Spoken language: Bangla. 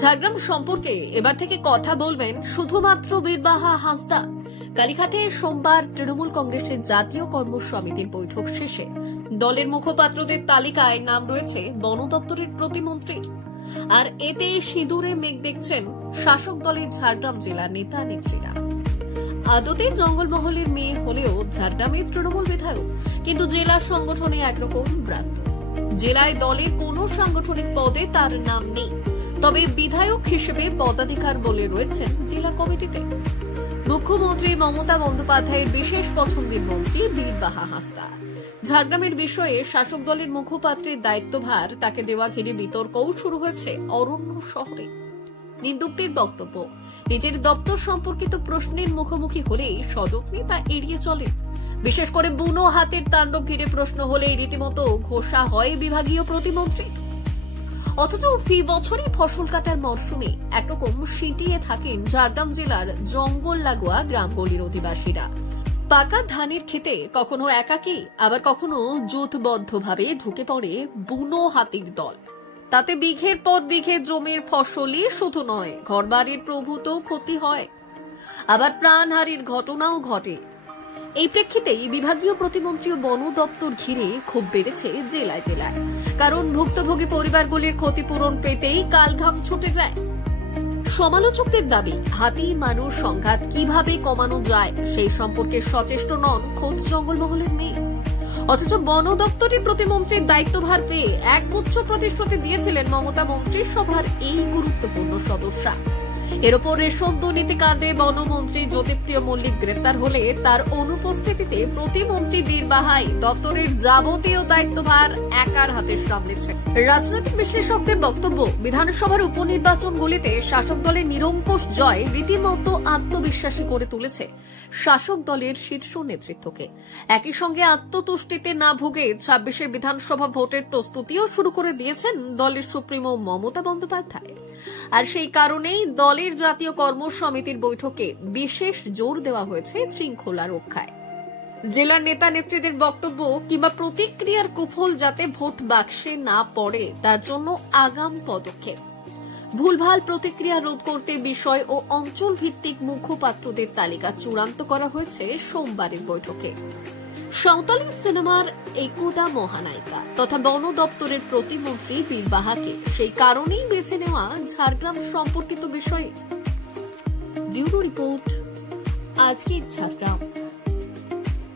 ঝাড়গ্রাম সম্পর্কে এবার থেকে কথা বলবেন শুধুমাত্র বীরবাহা হাঁসদা। কালীঘাটে সোমবার তৃণমূল কংগ্রেসের জাতীয় কর্ম সমিতির বৈঠক শেষে দলের মুখপাত্রদের তালিকায় নাম রয়েছে বন দপ্তরের প্রতিমন্ত্রীর। আর এতে সিঁদুরে মেঘ দেখছেন শাসক দলের ঝাড়গ্রাম জেলার নেতা নেত্রীরা। আদতে জঙ্গলমহলের মেয়ে হলেও ঝাড়গ্রামের তৃণমূল বিধায়ক, কিন্তু জেলা সংগঠনে একরকম ভ্রান্ত। জেলায় দলের কোনো সাংগঠনিক পদে তার নাম নেই, তবে বিধায়ক হিসেবে পদাধিকার বলে রয়েছেন জেলা কমিটিতে। মুখ্যমন্ত্রী মমতা বন্দ্যোপাধ্যায়ের বিশেষ পছন্দের মন্ত্রী বীরবাহা হাঁসদা। ঝাড়গ্রামের বিষয়ে শাসক দলের মুখপাত্রের দায়িত্বভার তাকে দেওয়া ঘিরে বিতর্কও শুরু হয়েছে অরণ্য শহরে। নিন্দুকদের বক্তব্য, নিজের দপ্তর সম্পর্কিত প্রশ্নের মুখোমুখি হলেই সযত্নে তা এড়িয়ে চলে। বিশেষ করে বুনো হাতের তাণ্ডব ঘিরে প্রশ্ন হলেই রীতিমতো ঘোষা হয় বিভাগীয় প্রতিমন্ত্রী। অথচ ফি বছরই ফসল কাটার মরশুমে একরকম সিটিয়ে থাকেন ঝাড়গ্রাম জেলার জঙ্গল লাগোয়া গ্রামগুলির অধিবাসীরা। পাকা ধানের ক্ষেতে কখনো একাকী, আবার কখনো জোটবদ্ধভাবে ঢুকে পড়ে বুনো হাতির দল। তাতে বিঘের পর বিঘে জমির ফসলই শুধু নয়, ঘরবাড়ির প্রভূত ক্ষতি হয়, আবার প্রাণহানির ঘটনাও ঘটে। এই প্রেক্ষিতেই বিভাগীয় প্রতিমন্ত্রী ও বন দপ্তর ঘিরে ক্ষোভ বেড়েছে জেলায় জেলায়। কারণ ভুক্তভোগী পরিবারগুলির ক্ষতিপূরণ পেতেই কালঘাম ছুটে যায়। সমালোচকদের দাবি, হাতি মানুষ সংঘাত কিভাবে কমানো যায় সেই সম্পর্কে সচেষ্ট নন খোদ জঙ্গলমহলের মেয়ে। অথচ বন দপ্তরের প্রতিমন্ত্রীর দায়িত্বভার পেয়ে একগুচ্ছ প্রতিশ্রুতি দিয়েছিলেন মমতা মন্ত্রিসভার এই গুরুত্বপূর্ণ সদস্যা। এর ওপর রেশন দুর্নীতি কাণ্ডে বনমন্ত্রী জ্যোতিপ্রিয় মল্লিক গ্রেপ্তার হলে তার অনুপস্থিতিতে প্রতিমন্ত্রী বীরবাহাই দপ্তরের যাবতীয় দায়িত্বভার একার হাতে সামলেছেন। রাজনৈতিক বিশ্লেষকদের বক্তব্য, বিধানসভার উপনির্বাচনগুলিতে শাসক দলের নিরঙ্কুশ জয় রীতিমতো আত্মবিশ্বাসী করে তুলেছে শাসক দলের শীর্ষ নেতৃত্বকে। একই সঙ্গে আত্মতুষ্টিতে না ভুগে 26 বিধানসভা ভোটের প্রস্তুতিও শুরু করে দিয়েছেন দলের সুপ্রিমো মমতা বন্দ্যোপাধ্যায়। আর সেই কারণেই দলের জাতীয় কর্ম সমিতির বৈঠকে বিশেষ জোর দেওয়া হয়েছে শৃঙ্খলা রক্ষায়। জেলার নেতা নেত্রীদের বক্তব্য কিংবা প্রতিক্রিয়ার কুফল যাতে ভোট বাক্সে না পড়ে তার জন্য আগাম পদক্ষেপ। ভুলভাল প্রতিক্রিয়া রোধ করতে বিষয় ও অঞ্চল ভিত্তিক মুখপাত্রদের তালিকা চূড়ান্ত করা হয়েছে সোমবারের বৈঠকে। সাঁওতালি সিনেমার একদা মহানায়িকা তথা বন দপ্তরের প্রতিমন্ত্রী বীরবাহাকে সেই কারণেই বেছে নেওয়া ঝাড়গ্রাম সম্পর্কিত বিষয়ে। ব্যুরো রিপোর্ট, আজকের ঝাড়গ্রাম।